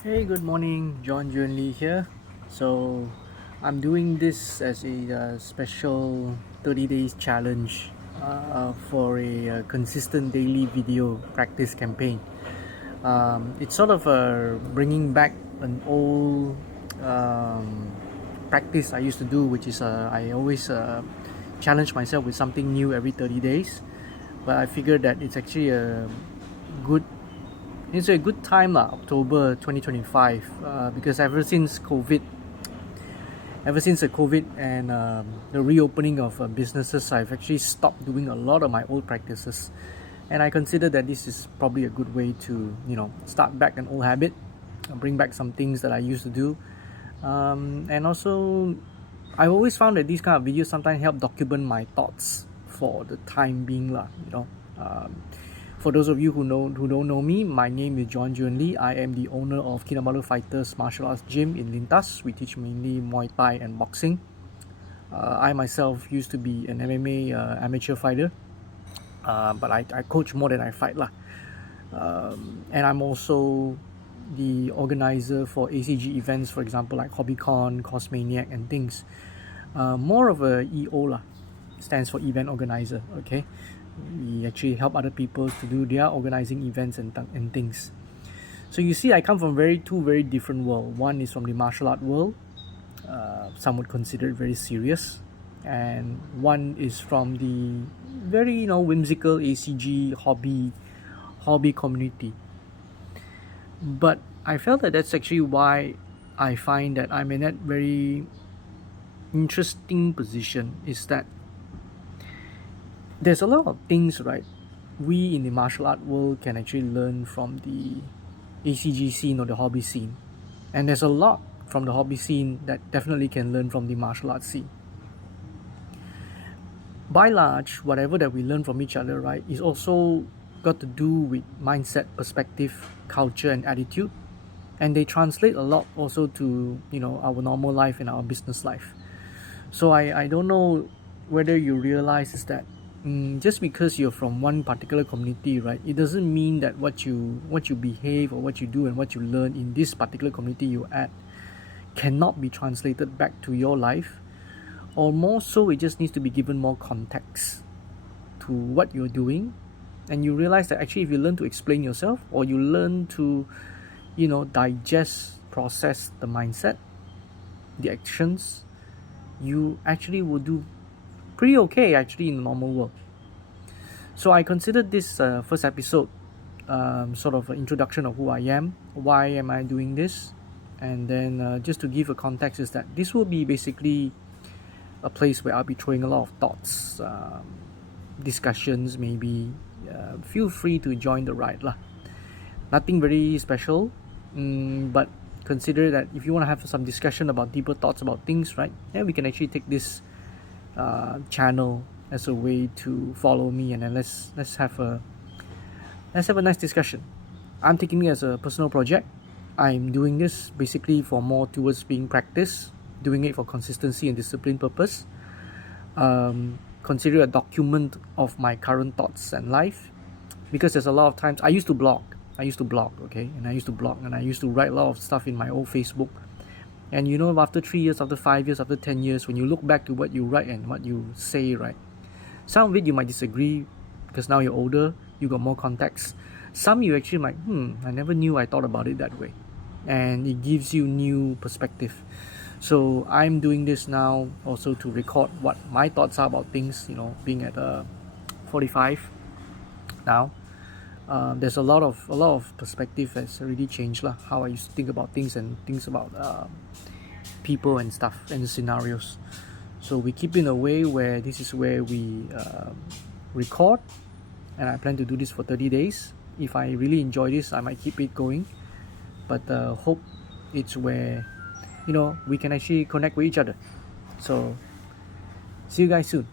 Hey, good morning, Julian here. So, I'm doing this as a special 30 days challenge for a consistent daily video practice campaign. It's sort of bringing back an old um, practice I used to do, which is I always challenge myself with something new every 30 days. But I figured that it's actually a good it's a good time lah, October 2025, because ever since the COVID and the reopening of businesses, I've actually stopped doing a lot of my old practices, and I consider that this is probably a good way to start back an old habit, bring back some things that I used to do, and also I've always found that these kind of videos sometimes help document my thoughts for the time being lah. For those of you who don't know me, my name is Julian. I am the owner of Kinabalu Fighters Martial Arts Gym in Lintas. We teach mainly Muay Thai and boxing. I myself used to be an MMA amateur fighter, but I coach more than I fight lah. And I'm also the organizer for ACG events, for example, like HobbyCon, Cosmaniac, and things. More of a EO lah, stands for event organizer. Okay, we actually help other people to do their organizing events and things. So you see, I come from two very different worlds. One is from the martial art world, some would consider it very serious, and one is from the very whimsical ACG hobby community. But I felt that that's actually why I find that I'm in that very interesting position, is that there's a lot of things, right, we in the martial art world can actually learn from the ACG scene or the hobby scene, and there's a lot from the hobby scene that definitely can learn from the martial arts scene. By large, whatever that we learn from each other, right, is also got to do with mindset, perspective, culture, and attitude, and they translate a lot also to our normal life and our business life. So I don't know whether you realize is that just because you're from one particular community, right, it doesn't mean that what you behave or what you do and what you learn in this particular community you're at cannot be translated back to your life, or more so, it just needs to be given more context to what you're doing, and you realize that actually if you learn to explain yourself, or you learn to digest, process the mindset, the actions, you actually will do pretty okay actually in the normal world. So I consider this first episode sort of an introduction of who I am, why am I doing this, and then just to give a context is that this will be basically a place where I'll be throwing a lot of thoughts, discussions maybe. Feel free to join the ride lah. Nothing very special, but consider that if you want to have some discussion about deeper thoughts about things, right, then we can actually take this channel as a way to follow me, and then let's have a nice discussion. I'm taking it as a personal project. I'm doing this basically for more towards being practice, doing it for consistency and discipline purpose. Consider a document of my current thoughts and life, because there's a lot of times I used to blog, okay, and I used to write a lot of stuff in my old Facebook. And after 3 years, after 5 years, after 10 years, when you look back to what you write and what you say, right, some of it you might disagree because now you're older, you got more context. Some you actually might, I never knew I thought about it that way. And it gives you new perspective. So I'm doing this now also to record what my thoughts are about things, being at 45 now. There's a lot of perspective has already changed lah, how I used to think about things and things about people and stuff and scenarios. So we keep in a way where this is where we record, and I plan to do this for 30 days. If I really enjoy this, I might keep it going, but hope it's where we can actually connect with each other. So see you guys soon.